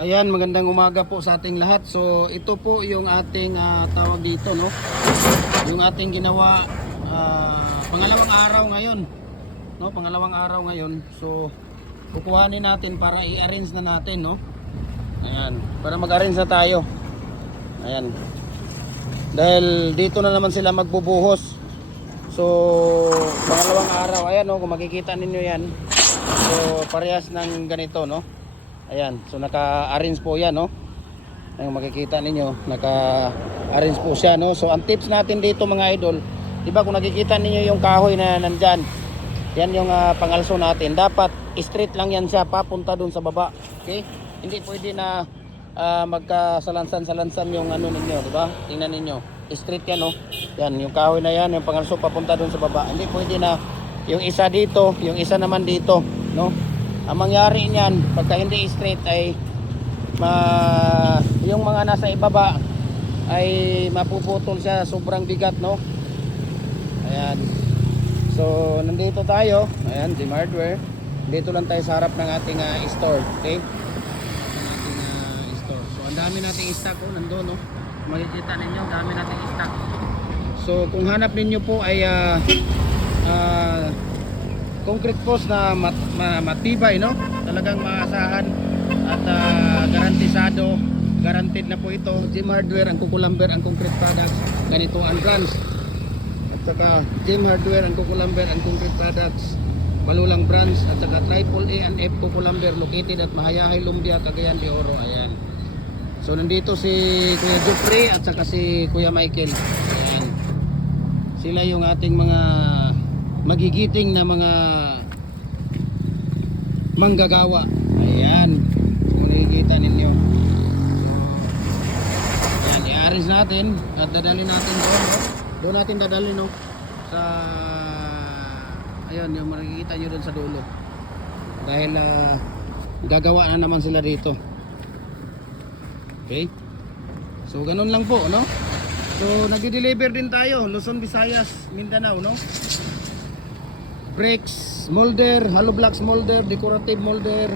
Ayan, magandang umaga po sa ating lahat. So, ito po yung ating tawag dito, no? Yung ating ginawa pangalawang araw ngayon, no? Pangalawang araw ngayon. So, kukuhanin natin para i-arrange na natin, no? Ayan, para mag-arrange na tayo. Ayan. Dahil dito na naman sila magbubuhos. So, pangalawang araw, ayan, no? Kung makikita ninyo 'yan. So, parehas ng ganito, no? Ayan, so naka-arrange po yan, no? Ayun, makikita ninyo, naka-arrange po siya, no? So ang tips natin dito mga idol, diba kung nakikita ninyo yung kahoy na nandyan, yan yung pangalso natin. Dapat straight lang yan siya, papunta dun sa baba. Okay? Hindi pwede na magkasalansan-salansan yung ano ninyo, diba? Tingnan ninyo, straight yan, no? Yan, yung kahoy na yan, yung pangalso papunta dun sa baba. Hindi pwede na yung isa dito, yung isa naman dito, no? Ang mangyari niyan pagka hindi straight ay yung mga nasa ibaba ay mapuputol siya, sobrang bigat, no? Ayan. So nandito tayo, ayan, Gem Hardware. Dito lang tayo sa harap ng ating store, okay? Ang ating store. So ang dami nating stock, oh, nandoon, no? Makikita ninyo, ang dami nating stock. So kung hanap ninyo po ay concrete post na matibay, no? Talagang maasahan at garantisado, guaranteed na po ito. Gem Hardware, ang Kukulamber, ang concrete products, ganito ang branch. At saka Gem Hardware, ang Kukulamber, ang concrete products, Malulang branch, at saka Triple A and F Kukulamber located at Mahayahay, Lumbia, Cagayan de Oro. Ayan. So nandito si Kuya Jeffrey at saka si Kuya Michael. Ayan. Sila yung ating mga magigiting na mga manggagawa. Ayan, kung nakikita ninyo. Ayan, i-arrange natin at dadalhin natin doon, no? Doon natin dadalhin, no? Sa ayun, yung makikita nyo doon sa dulo. Dahil gagawa na naman sila dito. Okay, so ganun lang po, no? So nagde-deliver din tayo, Luzon, Visayas, Mindanao, no? Bricks, molder, hollow blocks molder, decorative molder,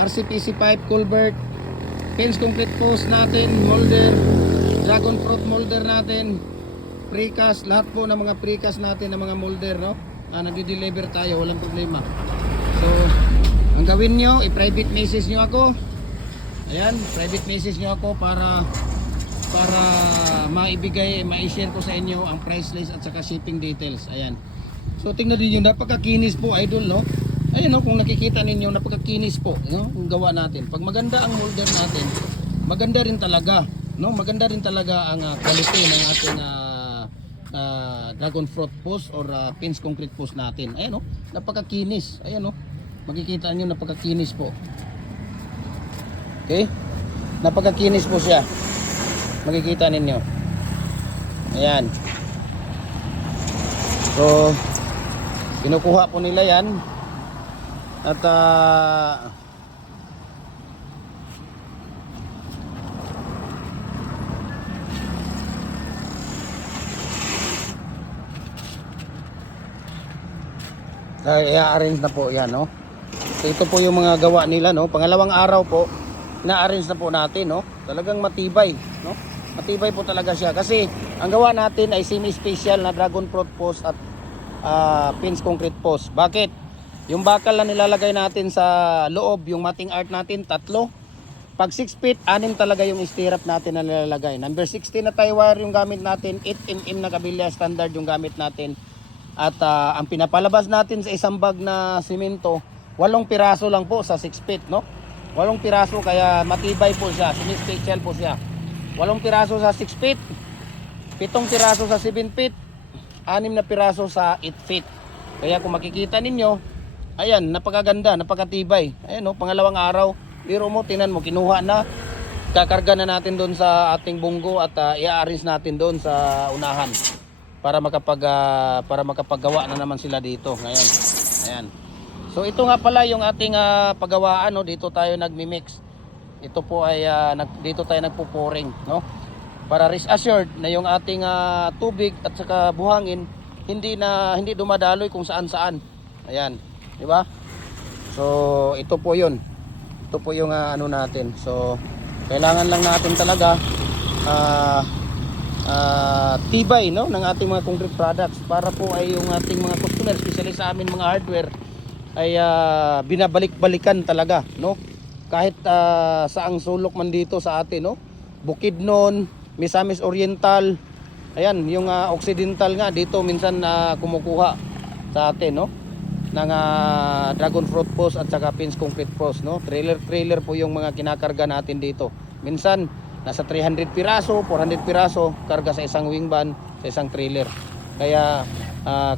RCPC pipe, culvert, fence concrete post natin, molder, dragon fruit molder natin, precast, lahat po ng mga precast natin ng mga molder, no? Nagde-deliver tayo, walang problema. So, ang gawin nyo, i-private message nyo ako. Ayan, private message nyo ako para maibigay, ma-share ko sa inyo ang price list at saka shipping details. Ayan. So tingnan niyo, napakakinis po, idol, no? Ayun, no, kung nakikita ninyo, napakakinis po, no? Kung gawa natin. Pag maganda ang molder natin, maganda rin talaga, no? Maganda rin talaga ang quality ng ating dragon fruit post or pins concrete post natin. Ayun, no? Napakakinis. Ayun, no? Makikita niyo, napakakinis po. Okay? Napakakinis po siya. Makikita ninyo. Ayan. So kinukuha po nila yan at i-arrange na po yan, no? So ito po yung mga gawa nila, no? Pangalawang araw po na-arrange na po natin, no? Talagang matibay, no? Matibay po talaga siya kasi ang gawa natin ay semi-special na dragon fruit post at pins concrete post. Bakit? Yung bakal na nilalagay natin sa loob, yung mating art natin, 3. Pag 6 feet, 6 talaga yung stirrup natin na nilalagay. Number 16 na tie wire yung gamit natin, 8mm na kabilya standard yung gamit natin. At ang pinapalabas natin sa isang bag na simento, 8 piraso lang po sa 6 feet, no? 8 piraso, kaya matibay po siya, semi-special po siya. 8 piraso sa 6 feet, 7 piraso sa 7 feet, 6 na piraso sa 8 feet. Kaya kung makikita ninyo, ayan, napakaganda, napakatibay. Ayan, no, pangalawang araw, biro mo, tingnan mo, kinuha na. Kakarga na natin doon sa ating bunggo at i-arrange natin doon sa unahan para makapaggawa na naman sila dito ngayon. Ayan. So ito nga pala yung ating paggawaan, no? Dito tayo nagmi-mix. Ito po ay dito tayo nagpo-pouring, no? Para rest assured na yung ating tubig at saka buhangin hindi dumadaloy kung saan-saan. Ayan, di ba? So ito po 'yun. Ito ito po yung ano natin. So kailangan lang natin talaga tibay, no, ng ating mga concrete products para po ay yung ating mga customer, especially sa amin mga hardware, ay binabalik-balikan talaga, no, kahit saang sulok man dito sa atin, no, Bukidnon, Misamis Oriental, ayan, yung Occidental nga dito minsan kumukuha sa atin, no, ng Dragon Fruit Post at saka Pins Concrete Post, no, trailer po yung mga kinakarga natin dito. Minsan nasa 300 piraso, 400 piraso karga sa isang wing van, sa isang trailer. Kaya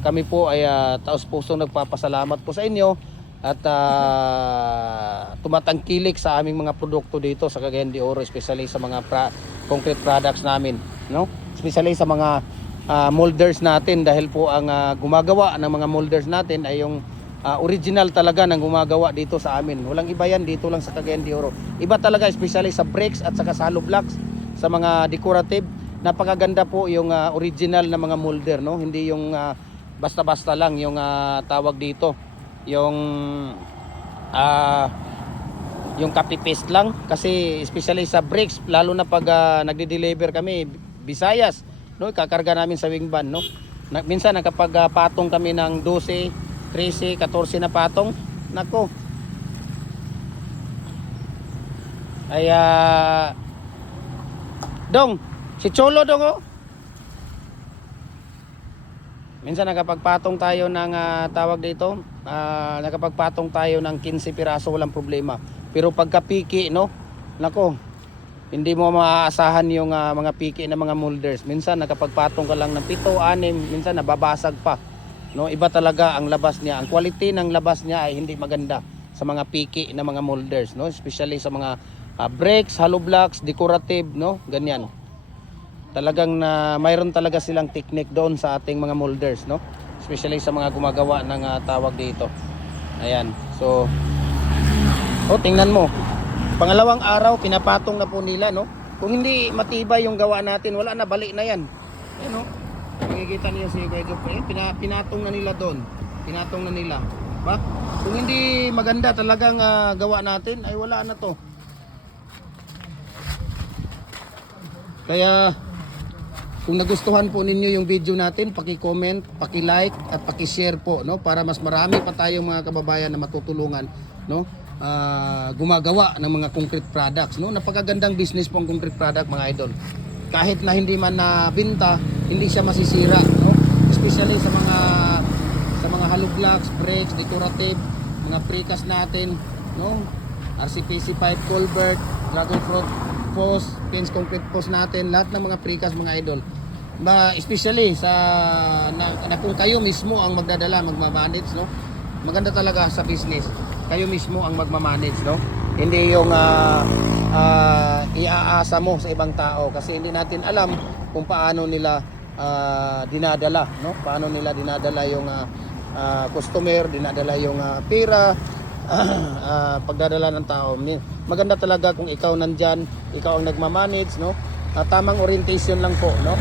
kami po ay taos-pusong nagpapasalamat po sa inyo at tumatangkilik sa aming mga produkto dito sa Cagayan de Oro, especially sa mga concrete products namin, no? Especially sa mga molders natin, dahil po ang gumagawa ng mga molders natin ay yung original talaga ng gumagawa dito sa amin. Walang iba yan, dito lang sa Cagayan de Oro. Iba talaga, especially sa bricks at saka sa hollow blocks, sa mga decorative. Napakaganda po yung original na mga molder, no? Hindi yung basta-basta lang yung tawag dito, yung copy paste lang. Kasi especially sa bricks, lalo na pag nagde-deliver kami Visayas, no, kakarga namin sa wing van, no. Minsan kapag patong kami ng 12, 13, 14 na patong, nako, ay dong, si Cholo dong, oh. Minsan nakapagpatong tayo ng tawag dito, nakapagpatong tayo ng 15 piraso, walang problema. Pero pagka piki, no, nako, hindi mo maaasahan yung mga piki na mga molders. Minsan nakapagpatong ka lang ng 7, 6, minsan nababasag pa, no. Iba talaga ang labas niya, ang quality ng labas niya ay hindi maganda sa mga piki na mga molders, no, especially sa mga bricks, hollow blocks, decorative, no, ganyan. Talagang mayroon talaga silang technique doon sa ating mga molders, no, especially sa mga gumagawa ng tawag dito. Ayan, so tingnan mo, pangalawang araw pinapatong na po nila, no. Kung hindi matibay yung gawa natin, wala na, balik na yan. Ayan, no, makikita niyo si Kuya Jopre, pinatong na nila doon, pinatong na nila, ba? Kung hindi maganda talagang gawa natin, ay wala na to. Kaya kung nagustuhan po ninyo yung video natin, paki-comment, paki-like at paki-share po, no, para mas marami pa tayong mga kababayan na matutulungan, no, gumagawa ng mga concrete products, no. Napakagandang business po ang concrete product, mga idol. Kahit na hindi man nabenta, hindi siya masisira, no. Especially sa mga hollow blocks, bricks, decorative, mga precast natin, no, RCPC pipe, culvert, dragon fruit post, Pins Concrete Post natin, lahat ng mga precast, mga idol. Especially sa na kung kayo mismo ang magdadala, magmamanage, no, maganda talaga sa business, kayo mismo ang magmamanage, no, hindi yung iaasa mo sa ibang tao, kasi hindi natin alam kung paano nila dinadala, no, paano nila dinadala yung customer, dinadala yung pera, pagdadala ng tao. Maganda talaga kung ikaw nandyan, ikaw ang nagmamanage, no. Tamang orientation lang po, no,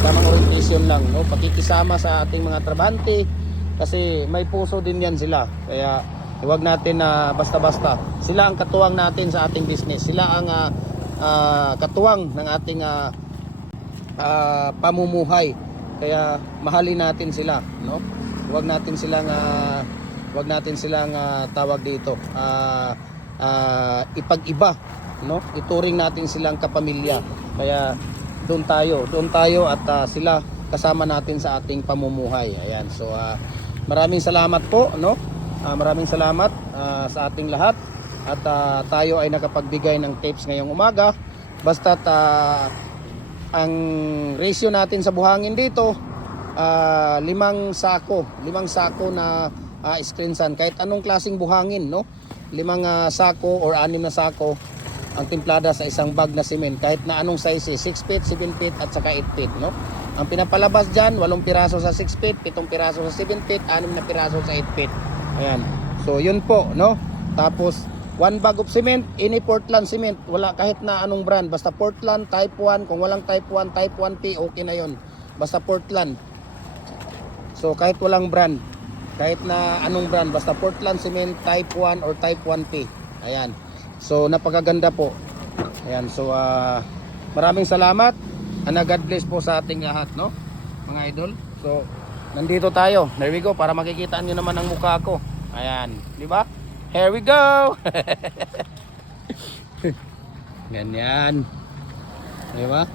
tamang orientation lang, no, pakikisama sa ating mga trabahante, kasi may puso din yan sila. Kaya huwag natin basta-basta. Sila ang katuwang natin sa ating business, sila ang katuwang ng ating pamumuhay. Kaya mahalin natin sila, no. Huwag natin silang tawag dito ipag-iba, no, ituring natin silang kapamilya. Kaya doon tayo at sila kasama natin sa ating pamumuhay. Ayan, so maraming salamat po, no, maraming salamat sa ating lahat, at tayo ay nakapagbigay ng tips ngayong umaga. Basta't ang ratio natin sa buhangin dito, 5 sako na screen sun, kahit anong klaseng buhangin, no, 5 sako or 6 na sako ang timplada sa isang bag na cement, kahit na anong size, 6 feet, 7 feet at saka 8 feet, no. Ang pinapalabas dyan, 8 piraso sa 6 feet, 7 piraso sa 7 feet, 6 na piraso sa 8 feet. Ayan, so yun po, no. Tapos 1 bag of cement, any Portland cement, wala, kahit na anong brand, basta Portland, type 1, kung walang type 1, type 1P, okay na yun, basta Portland. So kahit walang brand, kahit na anong brand, basta Portland cement type 1 or type 1P. Ayan. So napakaganda po. Ayan, so maraming salamat. And God bless po sa ating lahat, no? Mga idol. So nandito tayo. There we go, para makikita niyo naman ang mukha ko. Ayan, di ba? Here we go. Ganyan. Di ba?